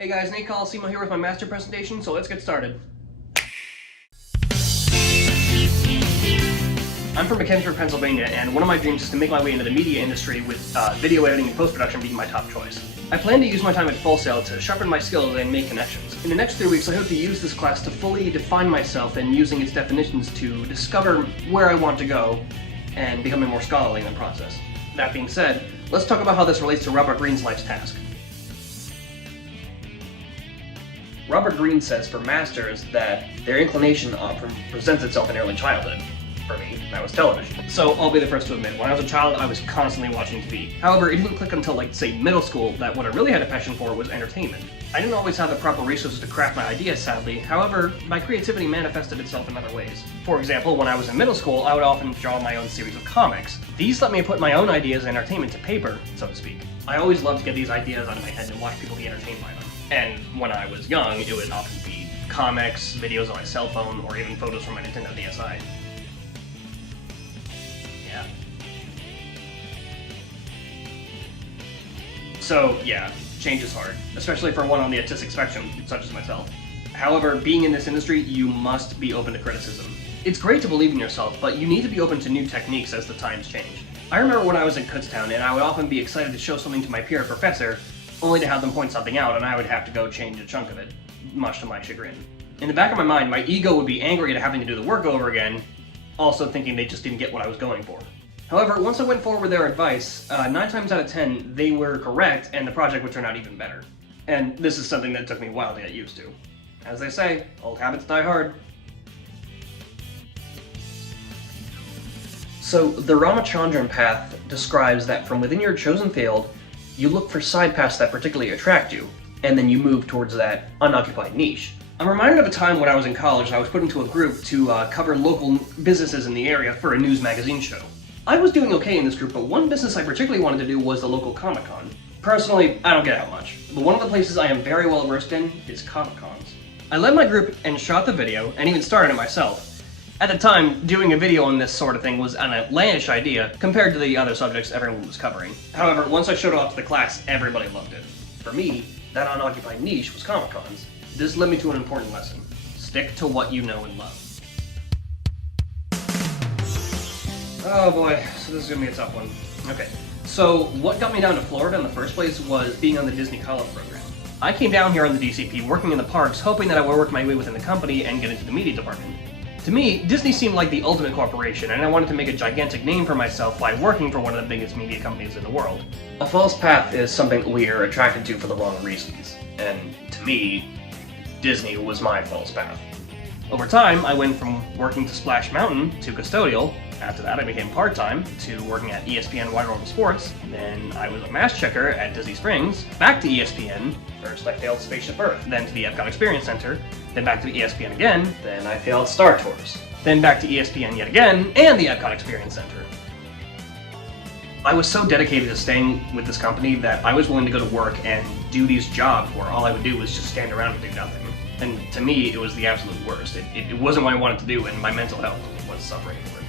Hey guys, Nate Colosimo here with my master presentation, so let's get started. I'm from McKinsburg, Pennsylvania, and one of my dreams is to make my way into the media industry with video editing and post-production being my top choice. I plan to use my time at Full Sail to sharpen my skills and make connections. In the next 3 weeks, I hope to use this class to fully define myself and using its definitions to discover where I want to go and becoming more scholarly in the process. That being said, let's talk about how this relates to Robert Greene's life's task. Robert Greene says for masters that their inclination often presents itself in early childhood. For me, that was television. So I'll be the first to admit, when I was a child, I was constantly watching TV. However, it didn't click until, say, middle school that what I really had a passion for was entertainment. I didn't always have the proper resources to craft my ideas, sadly. However, my creativity manifested itself in other ways. For example, when I was in middle school, I would often draw my own series of comics. These let me put my own ideas and entertainment to paper, so to speak. I always loved to get these ideas out of my head and watch people be entertained by them. And when I was young, it would often be comics, videos on my cell phone, or even photos from my Nintendo DSi. Yeah. So, yeah, change is hard, especially for one on the autistic spectrum, such as myself. However, being in this industry, you must be open to criticism. It's great to believe in yourself, but you need to be open to new techniques as the times change. I remember when I was in Kutztown, and I would often be excited to show something to my peer professor, only to have them point something out, and I would have to go change a chunk of it, much to my chagrin. In the back of my mind, my ego would be angry at having to do the work over again, also thinking they just didn't get what I was going for. However, once I went forward with their advice, 9 times out of 10, they were correct, and the project would turn out even better. And this is something that took me a while to get used to. As they say, old habits die hard. So, the Ramachandran Path describes that from within your chosen field, you look for side paths that particularly attract you, and then you move towards that unoccupied niche. I'm reminded of a time when I was in college and I was put into a group to cover local businesses in the area for a news magazine show. I was doing okay in this group, but one business I particularly wanted to do was the local Comic-Con. Personally, I don't get out much, but one of the places I am very well versed in is Comic-Cons. I led my group and shot the video, and even started it myself. At the time, doing a video on this sort of thing was an outlandish idea compared to the other subjects everyone was covering. However, once I showed it off to the class, everybody loved it. For me, that unoccupied niche was Comic-Cons. This led me to an important lesson. Stick to what you know and love. Oh boy, so this is gonna be a tough one. Okay, so what got me down to Florida in the first place was being on the Disney College program. I came down here on the DCP working in the parks, hoping that I would work my way within the company and get into the media department. To me, Disney seemed like the ultimate corporation, and I wanted to make a gigantic name for myself by working for one of the biggest media companies in the world. A false path is something we are attracted to for the wrong reasons, and to me, Disney was my false path. Over time, I went from working to Splash Mountain to custodial. After that, I became part-time to working at ESPN Wide World of Sports. Then I was a mass checker at Disney Springs, back to ESPN. First I failed Spaceship Earth, then to the Epcot Experience Center, then back to ESPN again, then I failed Star Tours, then back to ESPN yet again, and the Epcot Experience Center. I was so dedicated to staying with this company that I was willing to go to work and do these jobs where all I would do was just stand around and do nothing. And to me, it was the absolute worst. It wasn't what I wanted to do, and my mental health was suffering for it.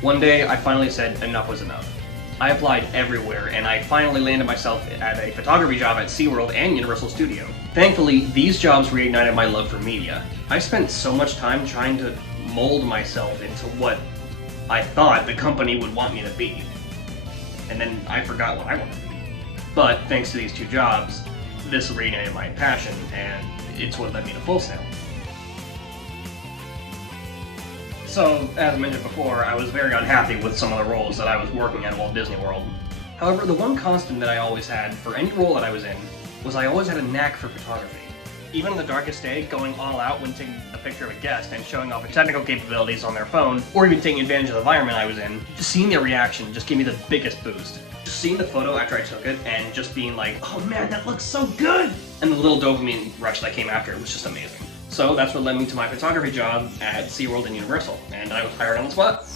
One day, I finally said enough was enough. I applied everywhere, and I finally landed myself at a photography job at SeaWorld and Universal Studio. Thankfully, these jobs reignited my love for media. I spent so much time trying to mold myself into what I thought the company would want me to be. And then I forgot what I wanted to be. But thanks to these 2 jobs, this reignited my passion, and it's what led me to Full Sail. So, as I mentioned before, I was very unhappy with some of the roles that I was working at Walt Disney World. However, the one constant that I always had for any role that I was in was I always had a knack for photography. Even on the darkest day, going all out when taking a picture of a guest and showing off their technical capabilities on their phone, or even taking advantage of the environment I was in, just seeing their reaction just gave me the biggest boost. Just seeing the photo after I took it and just being like, oh man, that looks so good! And the little dopamine rush that came after it was just amazing. So that's what led me to my photography job at SeaWorld and Universal, and I was hired on the spot.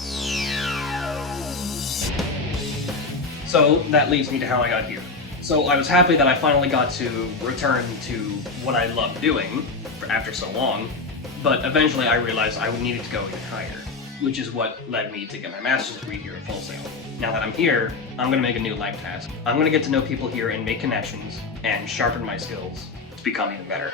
So that leads me to how I got here. So I was happy that I finally got to return to what I loved doing after so long, but eventually I realized I needed to go even higher, which is what led me to get my master's degree here at Full Sail. Now that I'm here, I'm going to make a new life task. I'm going to get to know people here and make connections and sharpen my skills. become even better.